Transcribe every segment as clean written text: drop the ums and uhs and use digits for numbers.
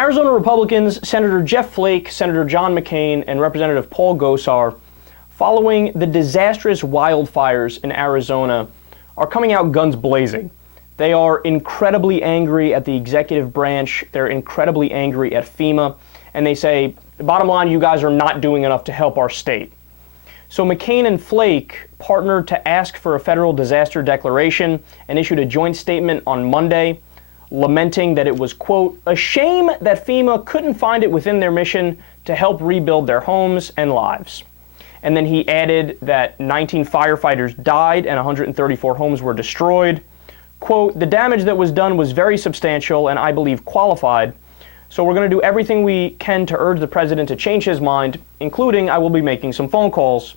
Arizona Republicans, Senator Jeff Flake, Senator John McCain, and Representative Paul Gosar, following the disastrous wildfires in Arizona, are coming out guns blazing. They are incredibly angry at the executive branch. They're incredibly angry at FEMA. And they say, bottom line, you guys are not doing enough to help our state. So McCain and Flake partnered to ask for a federal disaster declaration and issued a joint statement on Monday, lamenting that it was, quote, a shame that FEMA couldn't find it within their mission to help rebuild their homes and lives. And then he added that 19 firefighters died and 134 homes were destroyed. Quote, the damage that was done was very substantial and I believe qualified. So we're going to do everything we can to urge the president to change his mind, including I will be making some phone calls.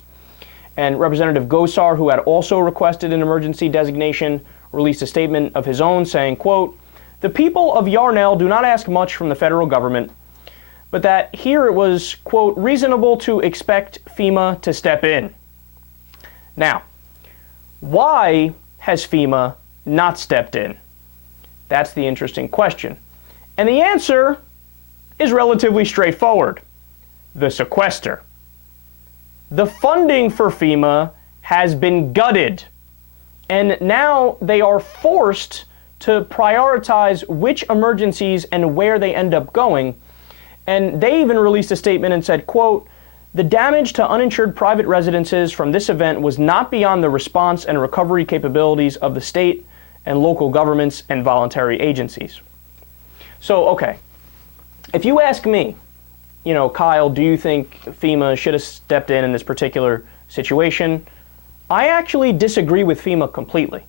And Representative Gosar, who had also requested an emergency designation, released a statement of his own saying, quote, the people of Yarnell do not ask much from the federal government, but that here it was, quote, reasonable to expect FEMA to step in. Now, why has FEMA not stepped in? That's the interesting question. And the answer is relatively straightforward. The sequester. The funding for FEMA has been gutted, and now they are forced to prioritize which emergencies and where they end up going. And they even released a statement and said, quote, the damage to uninsured private residences from this event was not beyond the response and recovery capabilities of the state and local governments and voluntary agencies. So, okay, if you ask me, Kyle, do you think FEMA should have stepped in this particular situation? I actually disagree with FEMA completely.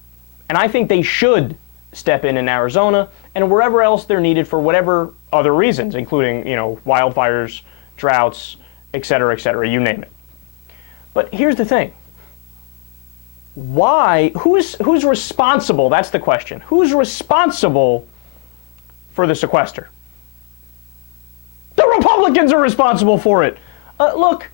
And I think they should step in Arizona and wherever else they're needed for whatever other reasons, including, wildfires, droughts, et cetera, you name it. But here's the thing. Why? Who's responsible? That's the question. Who's responsible for the sequester? The Republicans are responsible for it. Look,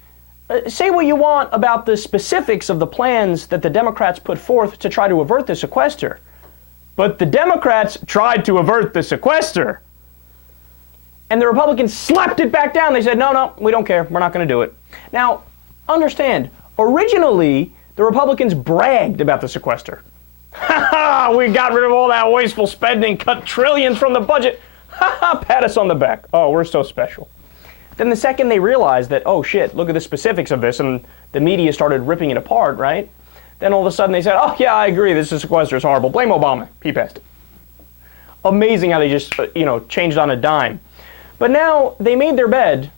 say what you want about the specifics of the plans that the Democrats put forth to try to avert the sequester, but the Democrats tried to avert the sequester. And the Republicans slapped it back down. They said, no, we don't care. We're not going to do it. Now, understand, originally, the Republicans bragged about the sequester. Ha ha, we got rid of all that wasteful spending, cut trillions from the budget. Ha ha, pat us on the back. Oh, we're so special. Then the second they realized that, oh shit, look at the specifics of this, and the media started ripping it apart, right? Then all of a sudden they said, oh yeah, I agree, this sequester is horrible. Blame Obama. He passed it. Amazing how they just, changed on a dime. But now they made their bed,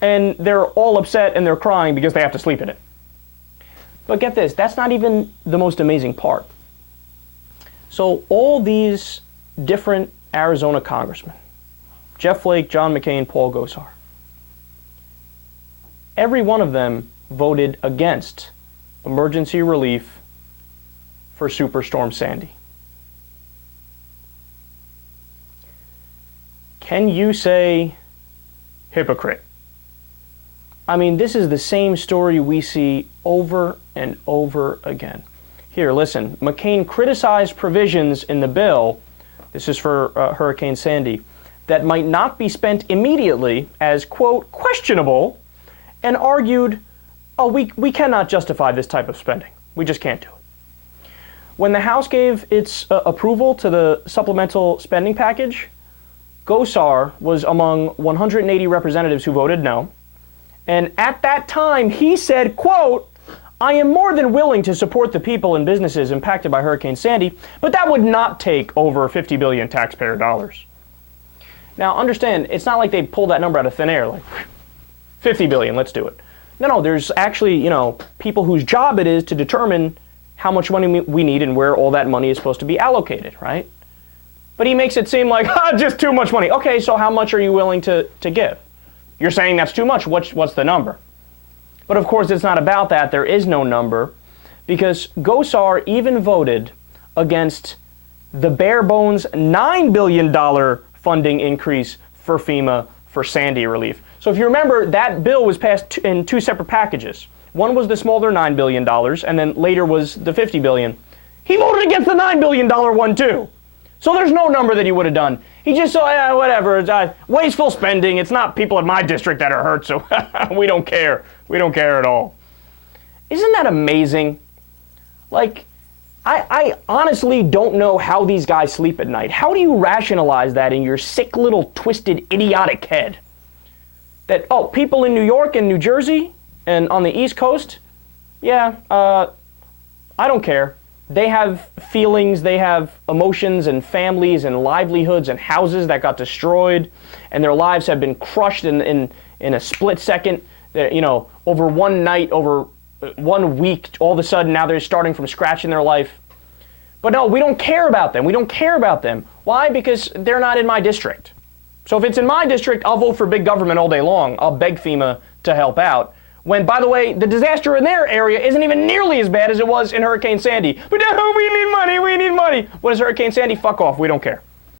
and they're all upset and they're crying because they have to sleep in it. But get this, that's not even the most amazing part. So all these different Arizona congressmen, Jeff Flake, John McCain, Paul Gosar, every one of them voted against emergency relief for SuperStorm Sandy. Can you say hypocrite? I mean, this is the same story we see over and over again. Here, listen, McCain criticized provisions in the bill, this is for Hurricane Sandy, that might not be spent immediately as, quote, questionable, and argued, oh, we cannot justify this type of spending. We just can't do it. When the House gave its approval to the supplemental spending package, Gosar was among 180 representatives who voted no. And at that time, he said, quote, I am more than willing to support the people and businesses impacted by Hurricane Sandy, but that would not take over $50 billion taxpayer dollars. Now, understand, it's not like they pulled that number out of thin air, like, 50 billion, let's do it. No, there's actually, people whose job it is to determine how much money we need and where all that money is supposed to be allocated, right? But he makes it seem like, just too much money. Okay, so how much are you willing to give? You're saying that's too much. What's the number? But of course, it's not about that. There is no number, because Gosar even voted against the bare bones $9 billion funding increase for FEMA for Sandy relief. So if you remember, that bill was passed in two separate packages. One was the smaller $9 billion, and then later was the $50 billion. He voted against the $9 billion one too. So there's no number that he would have done. He just saw, whatever, wasteful spending. It's not people in my district that are hurt, so we don't care. We don't care at all. Isn't that amazing? Like, I honestly don't know how these guys sleep at night. How do you rationalize that in your sick little twisted idiotic head? That, oh, people in New York and New Jersey and on the East Coast, yeah, I don't care. They have feelings, they have emotions and families and livelihoods and houses that got destroyed, and their lives have been crushed in a split second. You know, over one night, over 1 week, all of a sudden now they're starting from scratch in their life. But no, we don't care about them. We don't care about them. Why? Because they're not in my district. So if it's in my district, I'll vote for big government all day long. I'll beg FEMA to help out. When, by the way, the disaster in their area isn't even nearly as bad as it was in Hurricane Sandy. But no, we need money, we need money. What is Hurricane Sandy? Fuck off, we don't care.